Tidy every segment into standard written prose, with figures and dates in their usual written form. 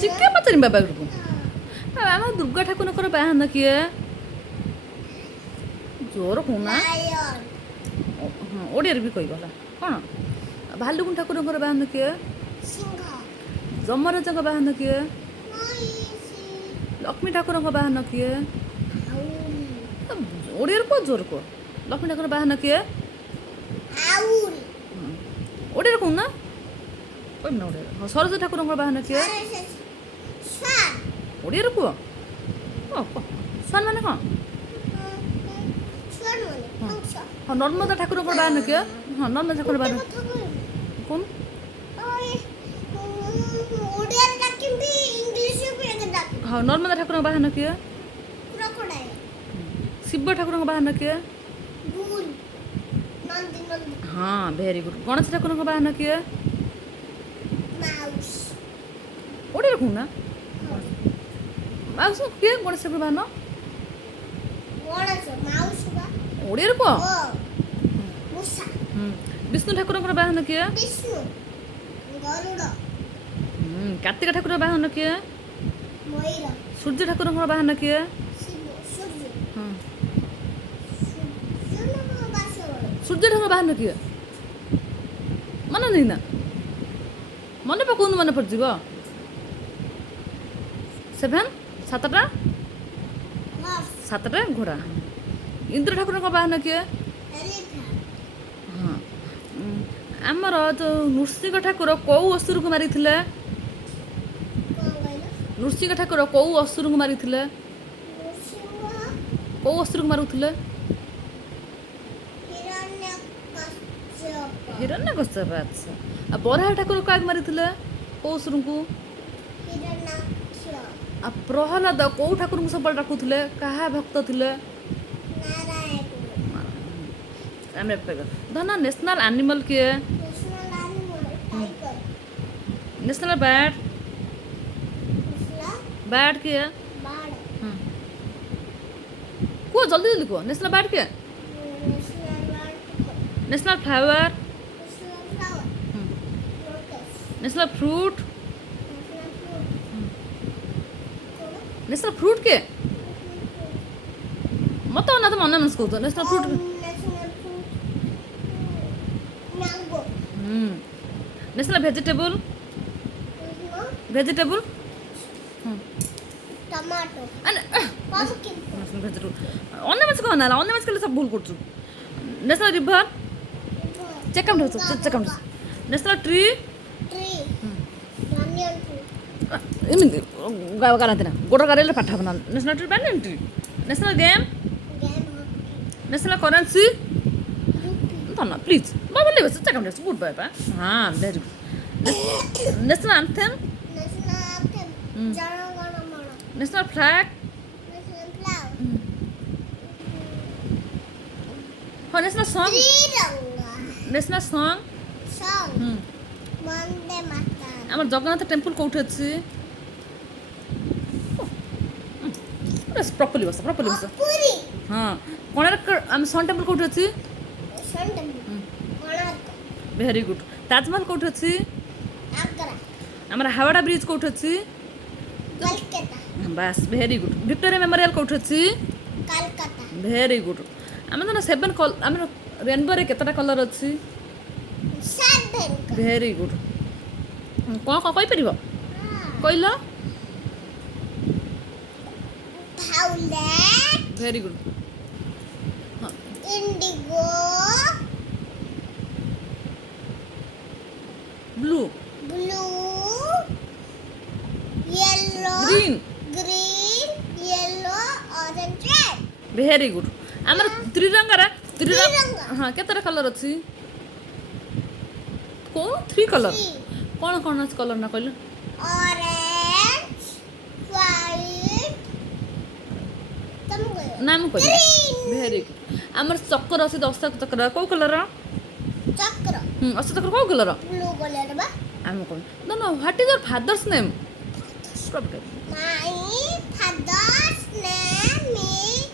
GK ପଚାରିବି ବାବାକୁ ଆମ ଦୁର୍ଗା ଠାକୁରଙ୍କର ବାହାନ କିଏ ଜୋର କହୁନା ହଁ ଓଡ଼ିଆରେ ବି କହିଗଲା କ'ଣ ଭାଲୁକୁଣି ଠାକୁରଙ୍କର ବାହାନ କିଏ ଯମରାଜଙ୍କ ବାହାନ କିଏ ଲକ୍ଷ୍ମୀ ଠାକୁରଙ୍କ ବାହାନ କିଏ ଓଡ଼ିଆରେ କୁହ ଜୋର କୁହ ଲକ୍ଷ୍ମୀ ଠାକୁର ବାହାନ କିଏ ଓଡ଼ିଆରେ କହୁନା କହିବି ନା ଓଡ଼ିଆରେ ହଁ ସରସ୍ୱତୀ ଠାକୁରଙ୍କର ବାହାନ କିଏ ଓଡ଼ିଆରେ କୁହ ସ୍ୱାନ ମାନେ କ'ଣ ହଁ ନର୍ମଦା ଠାକୁରଙ୍କର ବାହାନ କିଏ ହଁ ନର୍ମଦା ଠାକୁର ବାହାନ କ'ଣ ହଁ ନର୍ମଦା ଠାକୁରଙ୍କ ବାହାନ କିଏ ଶିବ ଠାକୁରଙ୍କ ବାହାନ କିଏ ହଁ ଭେରି ଗୁଡ୍ ଗଣେଶ ଠାକୁରଙ୍କ ବାହାନ କିଏ ଓଡ଼ିଆରେ କହୁନା ମାଉସ କିଏ ଗଣେଶ ଠାକୁର ବାହାନ ଓଡ଼ିଆରେ କୁହ ବିଷ୍ଣୁ ଠାକୁରଙ୍କର ବାହାନ କିଏ କାର୍ତ୍ତିକ ଠାକୁର ବାହାନ କିଏ ସୂର୍ଯ୍ୟ ଠାକୁରଙ୍କର ବାହାନ କିଏ ସୂର୍ଯ୍ୟ ଠାକୁର ବାହାନ କିଏ ମନେ ନାହିଁ ନା ମନେ ପକାଉନୁ ମନେ ପଡ଼ିଯିବ ସାତଟା ଘୋଡ଼ା ଇନ୍ଦ୍ର ଠାକୁରଙ୍କ ବାହାନ କିଏ ହଁ ଆମର ଯେଉଁ ନୃସିଂହ ଠାକୁର କେଉଁ ଅସୁରକୁ ମାରିଥିଲେ ନୃସିଂହ ଠାକୁର କେଉଁ ଅସୁରକୁ ମାରିଥିଲେ କେଉଁ ଅସୁରକୁ ମାରୁଥିଲେ ହିରଣ୍ୟକଶ୍ୟପ ଆଚ୍ଛା ଆଉ ବରାହ ଠାକୁର କାହାକୁ ମାରିଥିଲେ କେଉଁ ଅସୁରଙ୍କୁ ଆଉ ପ୍ରହ୍ଲାଦ କେଉଁ ଠାକୁରଙ୍କୁ ସବୁବେଳେ ଡାକୁଥିଲେ କାହା ଭକ୍ତ ଥିଲେ ଆମେ ଧନ ନ୍ୟାସନାଲ ଆନିମଲ କିଏ ନ୍ୟାସନାଲ ବ୍ୟାର୍ଡ କିଏ କୁହ ଜଲ୍ଦି ଜଲ୍ଦି କୁହ ନ୍ୟାସନାଲ ବ୍ୟାର୍ଡ କିଏ national flower national fruit national fruit କିଏ ମୋତେ ନା ତ ମନେ ମନସ କହୁଛ national fruit national vegetable tomato ଅନ୍ୟ ମାଛ କହ ନା ଅନ୍ୟ ମାଛ କଲେ ସବୁ ଭୁଲ କରୁଛୁ ନ୍ୟାସନାଲ ରିଭର ଚେକମ୍ ନ୍ୟାସନାଲ ଟ୍ରି ଏମିତି ଗାରାନ୍ତି ନା ଗୋଡ଼ ଗାରେଇଲେ ପାଠ ହବ ନା national tree Bani tree national game national currency ଧନ ପ୍ଲିଜ୍ ବାବା ନେବେ ଚେକମ୍ ଗୁଡ୍ ବାଏ ବା ହଁ very good national anthem national flag ହଁ ନ୍ୟାସନାଲ ସଙ୍ଗ ଆମର ଜଗନ୍ନାଥ ଟେମ୍ପଲ କେଉଁଠି ଅଛି ପ୍ରପରଲି ବସ ହଁ କୋଣାର୍କ ଆମ ସନ୍ ଟେମ୍ପଲ କେଉଁଠି ଅଛି ଭେରି ଗୁଡ୍ ତାଜମହଲ କେଉଁଠି ଅଛି ଆମର ହାୱଡ଼ା ବ୍ରିଜ୍ କେଉଁଠି ଅଛି ବାସ୍ ଭେରି ଗୁଡ୍ ଭିକ୍ଟୋରିଆ ମେମୋରିଆଲ କେଉଁଠି ଅଛି ଭେରି ଗୁଡ୍ ଆମେ ତ ସେଭେନ୍ ଆମର ରେନବୋରେ କେତେଟା କଲର୍ ଅଛି ଭେରି ଗୁଡ୍ କ'ଣ କ'ଣ କହିପାରିବ କହିଲ very good Indigo blue blue yellow green yellow orange red very good ଆମର ତ୍ରିରଙ୍ଗାର ତ୍ରିରଙ୍ଗା। ହଁ କେତେଟା କଲର୍ ଅଛି କ'ଣ 3 କଲର୍ କ'ଣ କ'ଣ ଅଛି କଲର୍ ନା କହିଲ ऑरेंज व्हाइट ନା ମୁଁ କହିବି ଭେରି ଗୁଡ୍ ଆମର ଚକ୍ର ଅଛି ଦଶ ଚକ୍ର କେଉଁ କଲର୍ चक्र ଅଶୋକ ଚକ୍ର କେଉଁ କଲର୍ ब्लू कलर बा ଆମେ କହିବି ନ what is your father's name my father's name is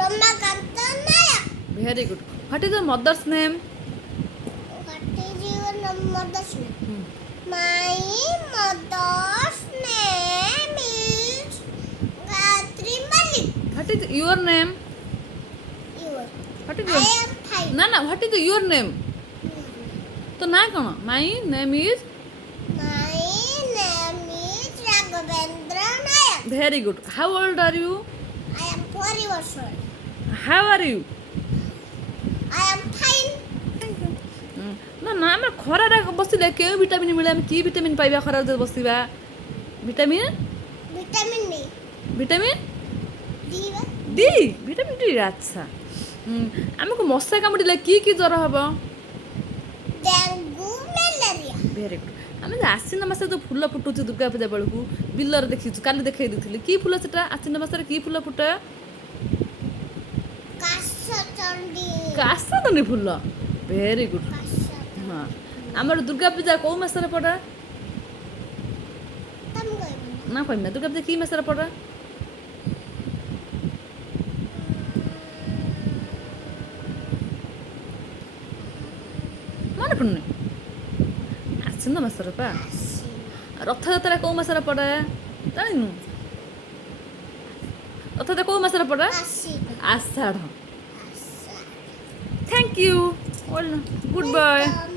Ramakant Nayak very good what is your mother's name what What is your mother's name? My mother's name is Gayatri Malik. What is your name? Your. What is I your am five. না না what is your name তো না কোন my name is My name is Raghavendra Nayak. Very good how old are you I am 4 years old. How are you I am fine. ନା ନା ଆମେ ଖରାରେ ବସିଲେ କେଉଁ ଭିଟାମିନ୍ ମିଳେ ଆମେ କି ଭିଟାମିନ୍ ପାଇବା ଖରାରେ ଯଦି ବସିବା vitamin Vitamin D. Vitamin D. ba? D vitamin D ଆଚ୍ଛା ଆମକୁ ମଶା କାମୁଡ଼ିଲେ କି ଜ୍ୱର ହେବ Dengue, malaria. ଭେରି ଗୁଡ୍ ଆମେ ଯେ ଆଶ୍ଵିନ ମାସରେ ଯେଉଁ ଫୁଲ ଫୁଟୁଛି ଦୁର୍ଗା ପୂଜା ବେଳକୁ ବିଲରେ ଦେଖିଛୁ କାଲି ଦେଖେଇ ଦେଇଥିଲି କି ଫୁଲ ସେଟା ଆଶ୍ଵିନ ମାସରେ କି ଫୁଲ ଫୁଟେ Kasachandi. କାଶଦନି ଫୁଲ ଭେରି ଗୁଡ୍ Kasachandi. ହଁ ଆମର ଦୁର୍ଗା ପୂଜା କୋଉ ମାସରେ ପଡ଼େ Tam କହିବି ନା କହିବି ଦୁର୍ଗା ପୂଜା କି ମାସରେ ପଡ଼େ ମନେ ପଡ଼ୁନି ଆଶ୍ଵିନ ମାସରେ ପା ରଥଯାତ୍ରା କୋଉ ମାସରେ ପଡ଼େ ଜାଣିନୁ ରଥଯାତ୍ରା କୋଉ ମାସରେ ପଡ଼େ ଆସିବ ଆଷାଢ଼ ଆସ thank you goodbye Welcome.